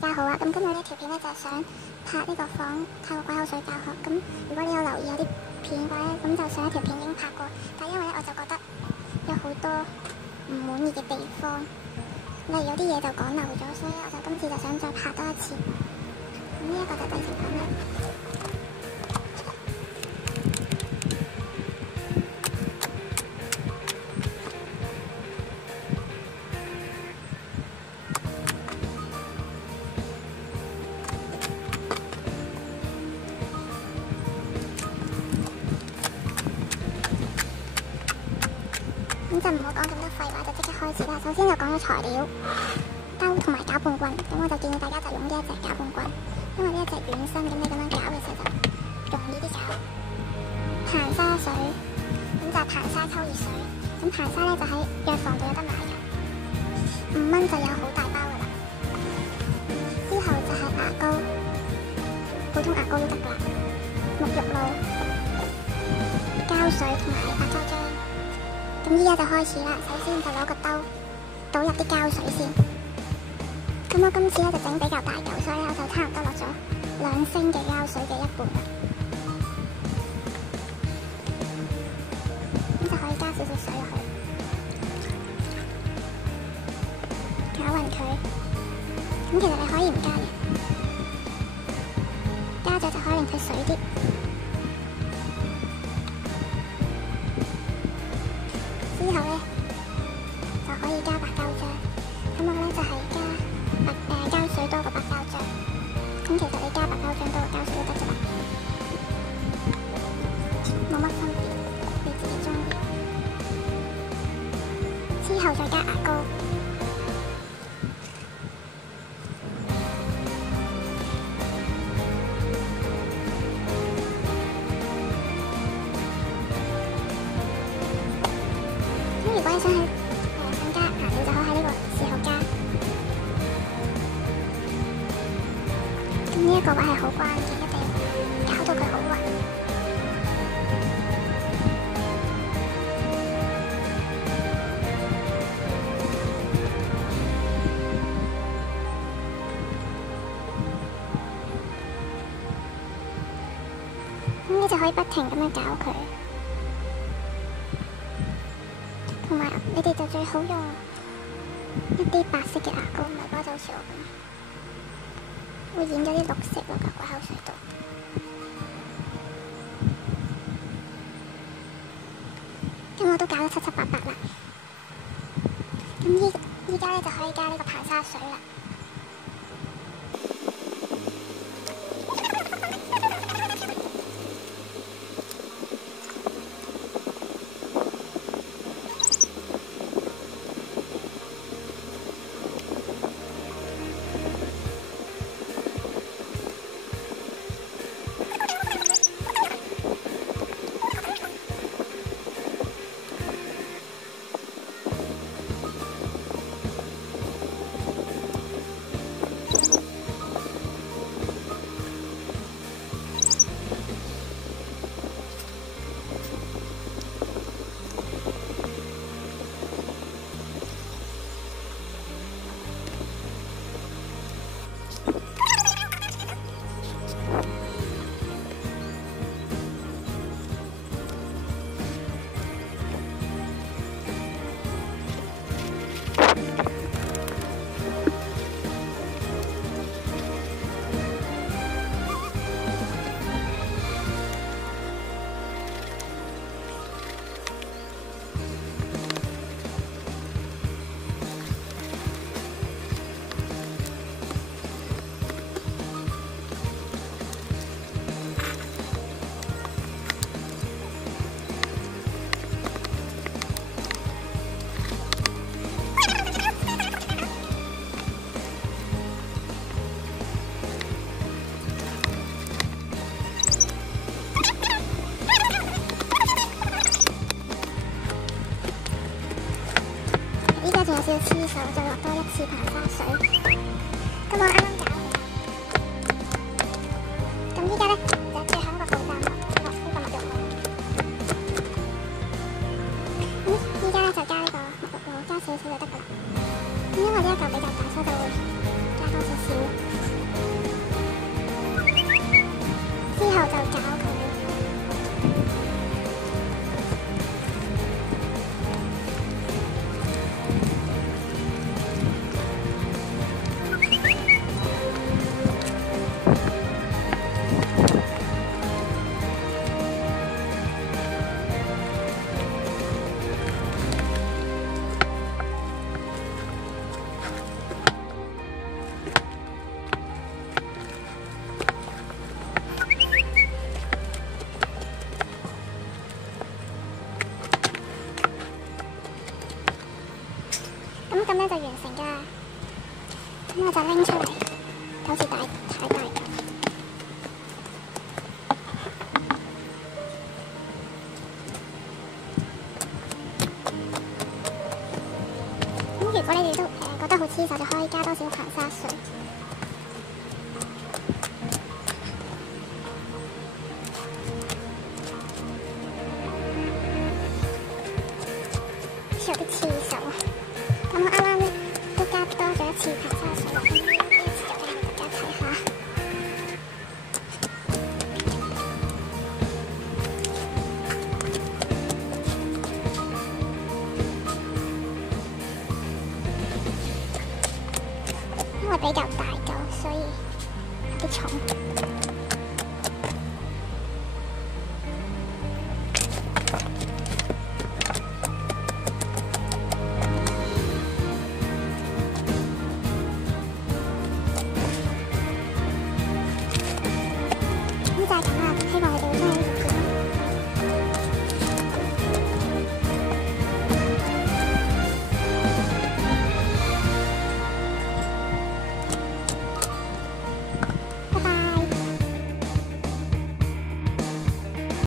大家好啊！咁今日呢條片咧就係想拍呢個仿泰國鬼口水教學。咁如果你有留意有啲片嘅話咧，咁就上一條片已經拍過，但係因為咧我就覺得有好多唔滿意嘅地方，例如有啲嘢就講漏咗，所以我就今次就想再拍多一次。咁呢一個就製成咁啦。咁就唔好講咁多廢話，就即刻開始啦。首先就講咗材料，兜同埋攪拌棍。咁我就建議大家就用呢一隻攪拌棍，因為呢一隻軟身，咁你咁樣攪嘅時候就容易啲攪。硼砂水，咁就係硼砂溝熱水。咁硼砂咧就喺藥房度有得買嘅，5蚊就有好大包噶啦。之後就係牙膏，普通牙膏都得噶啦。沐浴露、膠水同埋白膠漿。咁依家就開始啦，首先就攞個兜倒入啲膠水先。咁我今次咧就整比較大嚿，所以我就差唔多落咗2升嘅膠水嘅一半啦。咁就可以加少少水落去，攪勻佢。咁其實你可以唔加嘅，加咗就可以令佢水啲。之後咧就可以加白膠漿，咁我咧就係加膠水多過白膠漿。咁其實你加白膠漿多過膠水都得㗎啦，冇乜分別，你自己中意。之後再加牙膏，如果你想去更加牙料，就可以喺呢個時候加。咁呢一個位係好關鍵，一定要搞到佢好勻。咁你就可以不停咁樣攪佢。同埋你哋就最好用一啲白色嘅牙膏，唔係嘅話就好似我咁，會染咗啲綠色落個鬼口水度。咁我都搞得七七八八啦。咁依家咧就可以加呢個硼砂水啦。仲有少少黐手，再落多1次硼砂水。咁我啱啱搞完，咁依家咧就最後一個步驟落呢個沐浴露。咁依家咧就加呢個沐浴露，加少少就得㗎啦。咁因為呢一嚿比較大，所以就會加多少少。好似太大咁。咁如果你哋都覺得好黐手，就可以加多少硼砂水。有啲黐手啊！咁我啱啱咧都加多咗一次硼砂水落去，呢一次就俾大家睇下。因為比較大嚿，所以有啲重。